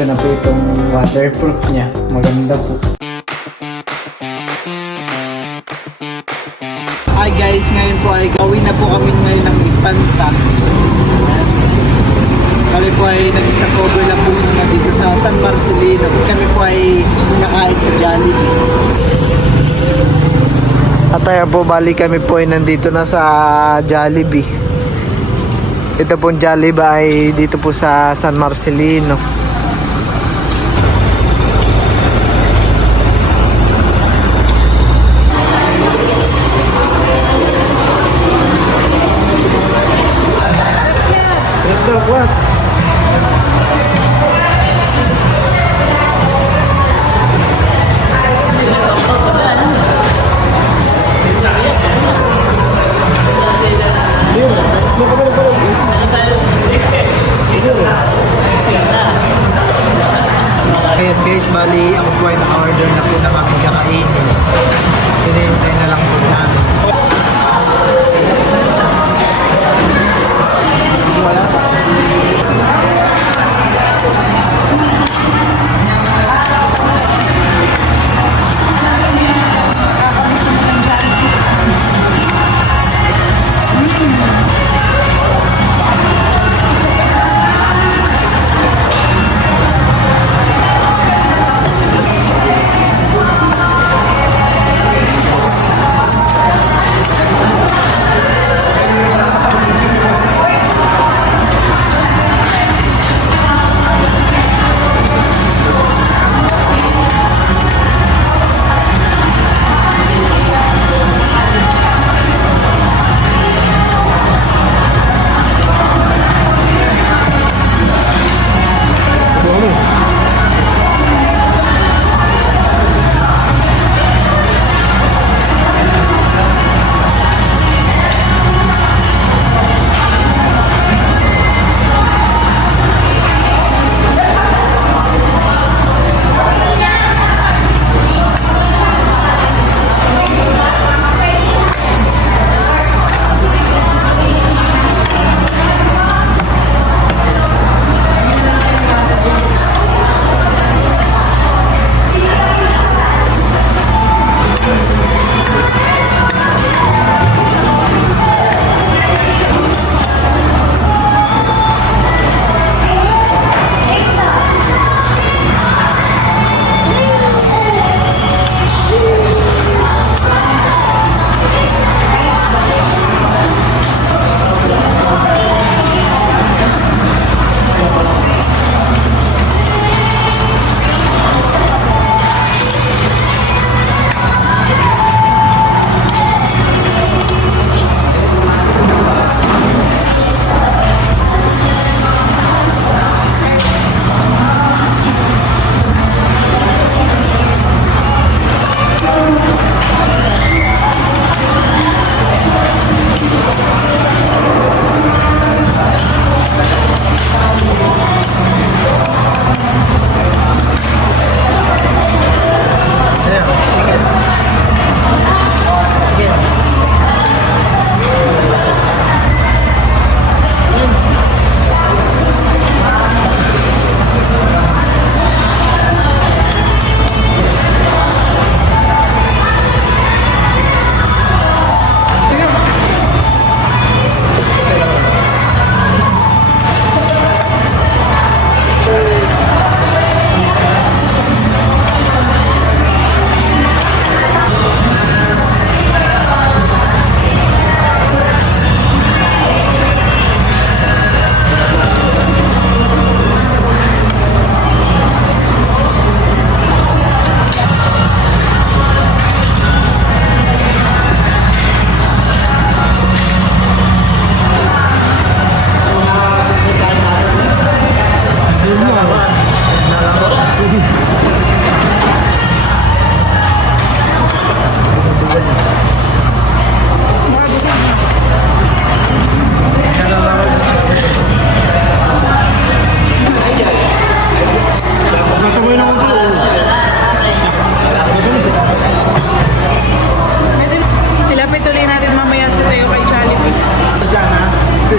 ko na po itong waterproof niya. Maganda po. Hi guys, ngayon po ay gawin na po kami ngayon ng Ipanta. Kami po ay nag-stopover na po muna dito sa San Marcelino. Kami po ay nakain sa Jollibee. At ayan po, bali kami po ay nandito na sa Jollibee. Ito pong Jollibee ay dito po sa San Marcelino. What? Ayan guys, bali ako po ay naka-order na po ng aming kakainin. Hinihintay na lang po namin. Wala pa.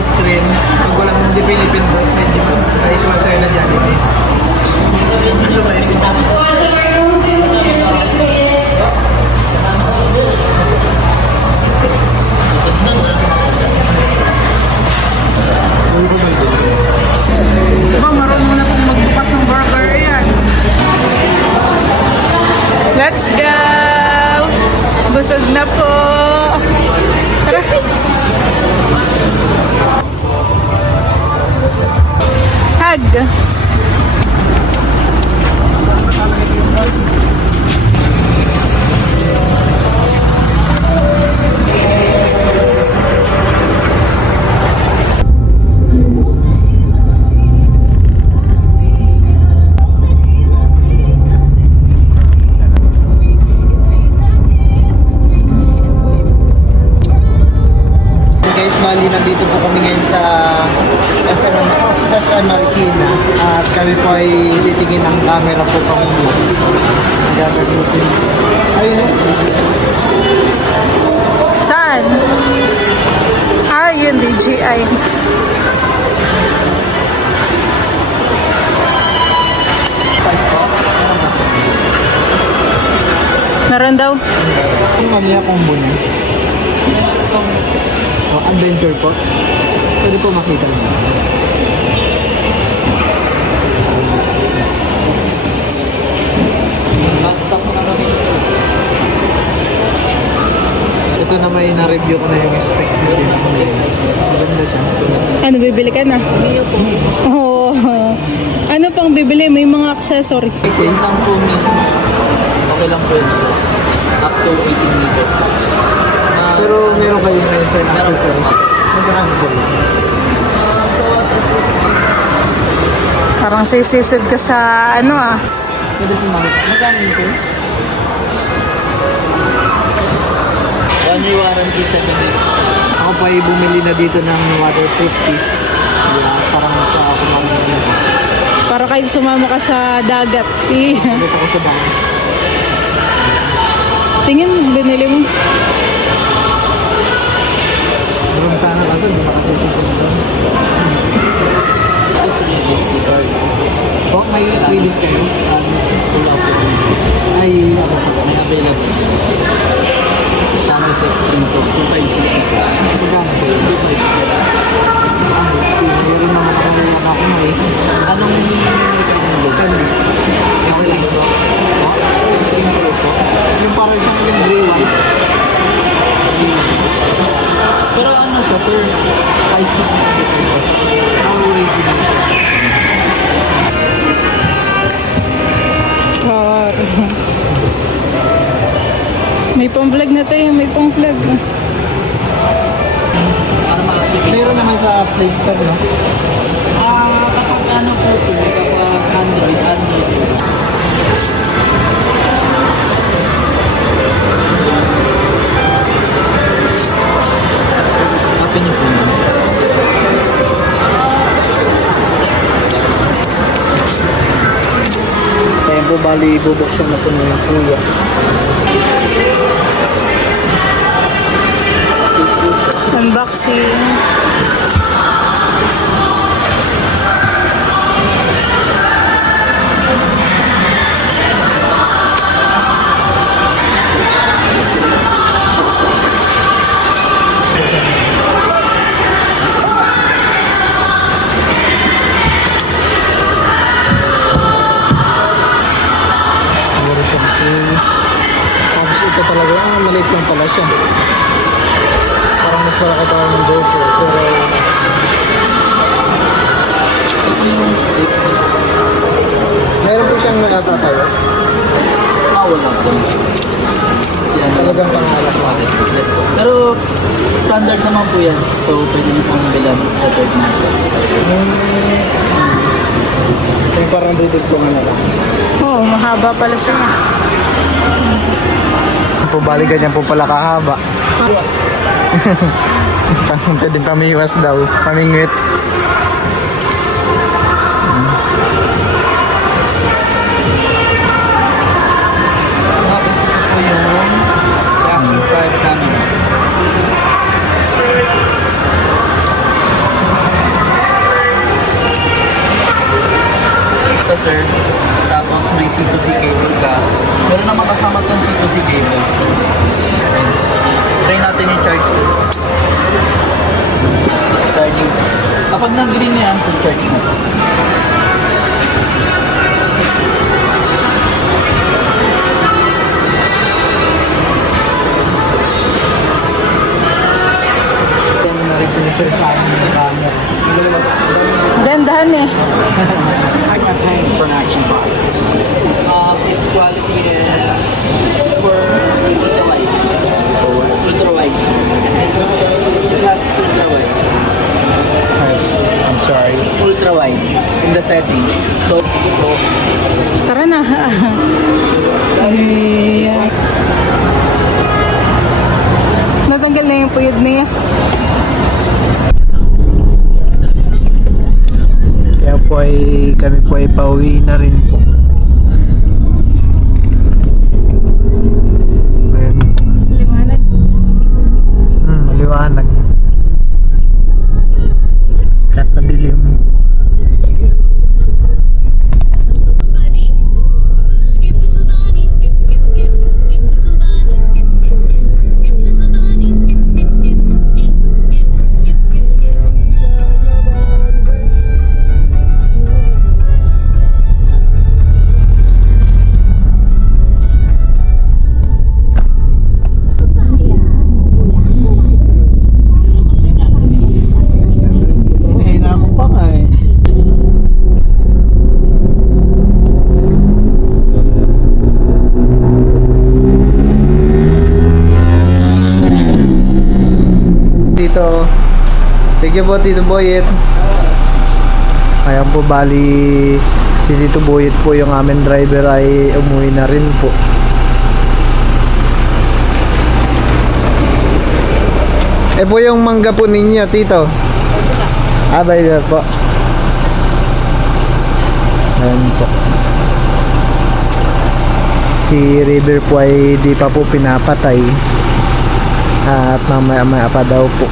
screen, pag walang hindi pinipindot, medyo ayos masaya na Jollibee. Diba, marunong mo na pong magbukas ng burger yan. Let's go! Busog na po! Tara! Hug! Guys, bali nandito po kami ngayon sa SM Marikina at kami po ay titingin ng camera po pang gagamitin. Ayun o. Saan? Ah, yun, DJI. Meron daw. Yung mamaya kong bunin. Adventure po. Pwede po makita naman. Backstop na kami. Ito na may na-review ko na yung spec na din ako na yun. Maganda siya. Ano, bibili ka na? Oo. Ano pang bibili? May mga accessory. Yun lang po mismo. Okay lang po yun. Up to 18 meters. Pero meron kayo ngayon sa accessories. Magkakang po yun. Parang sisisid ka sa ano ah. Pwede po makita. Magkano yun po? 1 year warranty, 7 days. Ako pa ay bumili na dito ng waterproof case. Parang sa kumain. Para kayo sumama ka sa dagat. Dito ako sa bahay. Tingin, binili mo. Meron sana kasi, hindi na kasi sa SD card. Oh, may release kayo? Ay, ano pa ba? May available. Channel 16 po, 2560 po. Magkano po yun? 25. Meron naman ako may. Anong recommend? Sandisk. Extreme po. Extreme Pro po. Yung parang siyang yung gray one. Pero ano siya, sir? High speed na ito. Ang original. May pang-vlog na tayo, may pang-vlog. Meron naman sa Play Store, no? Kapag ano po, sir, kapag Android. Open niyo po. Kaya po, bali, bubuksan na po na yung kuya. Unboxing. Siguro siya is... Tapos ito talaga, maliit lang pala siya. Parang mas malaki tayo ng GoPro, pero... Yung stick. Meron po siyang nakatatayo. Wala po. Yan, talagang pangalap natin. Yes po. Pero standard naman po yan. So pwede niyo pong bilan sa third market. Yung parang dudod ko nga lang. Oh, mahaba pala siya. Po bali ganyan po pala kahaba. Pwedeng pamiwas daw. Pamingwit. Tapos ito po yung sa Action 5 camera. Ito sir, C2C cable ka. Meron naman kasama itong C2C cable. So, ayun. Try natin i-charge to. Charging. Kapag nag-green yan, full charge mo. Yan na rin po ni sir sa akin ng camera. Gandahan eh. For an action 5. Its quality is for ultra wide. Ultra wide. Plus ultra wide. I'm sorry. Ultra wide in the settings. So, Tara na. Ayan. Natanggal na yung puyod niya. Kaya po ay kami po ay pauwi na rin po. Ayan. Liwanag. Maliwanag. Kat na dilim. Hina ako pa nga eh. Dito. Sige po Tito Boyet. Ayan po bali si Tito Boyet po yung amin driver ay umuwi na rin po. Eh po yung mangga po ninyo Tito. Abay na po. Ayan po. Si River po ay di pa po pinapatay. At mamaya pa daw po.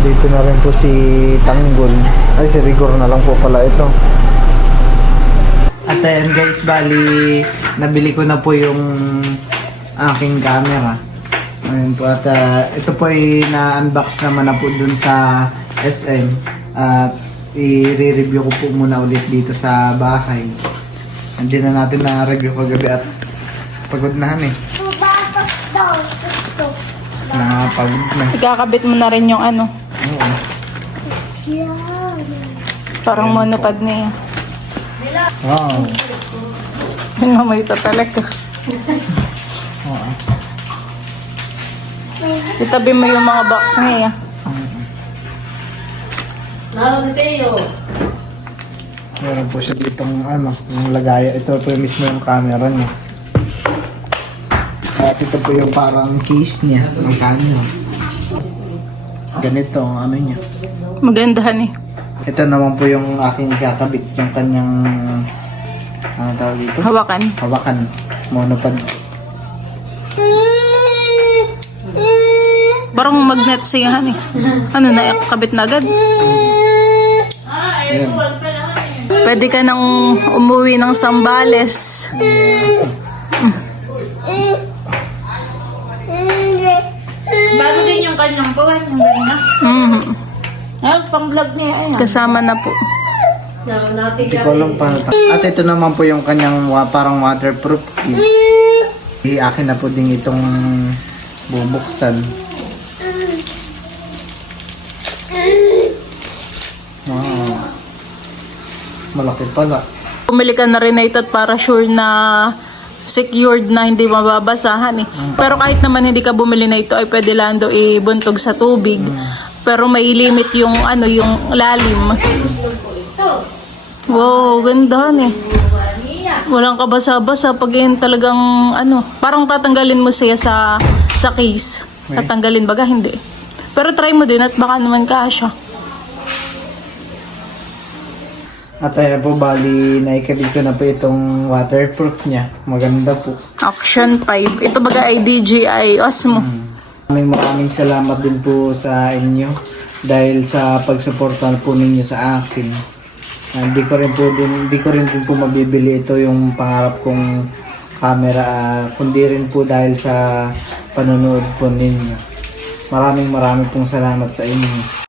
Dito na rin po si Tanggol. Ay, si Rigor na lang po pala ito. At ayan guys, bali nabili ko na po yung aking camera. Ayun po at ito po ay na-unbox naman na po dun sa SM. At i-review ko po muna ulit dito sa bahay. Hindi na natin na-review kagabi at pagod na eh. Nakapagod na. Ikakabit mo na rin yung ano. Oo. Parang monopod niya. Wow. Pinamay ito talaga. Oo. Itabi mo yung mga box niya. Nalo si Teo. Meron po siya ditong ano, yung lagaya. Ito po yung mismo yung camera niya. At ito po yung parang case niya ng camera. Ganito ang ano niya. Magandahan eh. Ito naman po yung aking kakabit, yung kanyang ano tawag dito? Hawakan. Hawakan. Monopod. Parang magnet siya eh. Ano na, kabit na agad. Ayan. Pwede ka nang umuwi ng Sambales. Bago din yung kanyang buwan, yung ganina. Pang-vlog niya, ayun. Kasama na po. Hindi ko alam pa. At ito naman po yung kanyang parang waterproof case. Akin na po din itong bubuksan. Wow. Malaki pala. Bumili ka na rin na ito at para sure na secured na hindi mababasahan eh. Pero kahit naman hindi ka bumili na ito ay pwede lang daw ibuntog sa tubig. Pero may limit yung ano yung lalim. Wow, ganda eh. Walang kabasa-basa pag yun talagang ano, parang tatanggalin mo siya sa case. Tatanggalin baga hindi. Pero try mo din at baka naman kasya. At ayan po, bali, naikabit ko na po itong waterproof niya. Maganda po. Action 5. Ito baga ay DJI Osmo. Maraming salamat din po sa inyo dahil sa pagsuporta po ninyo sa akin. Hindi ko rin po mabibili ito yung pangarap kong camera, kundi rin po dahil sa panonood po ninyo. Maraming pong salamat sa inyo.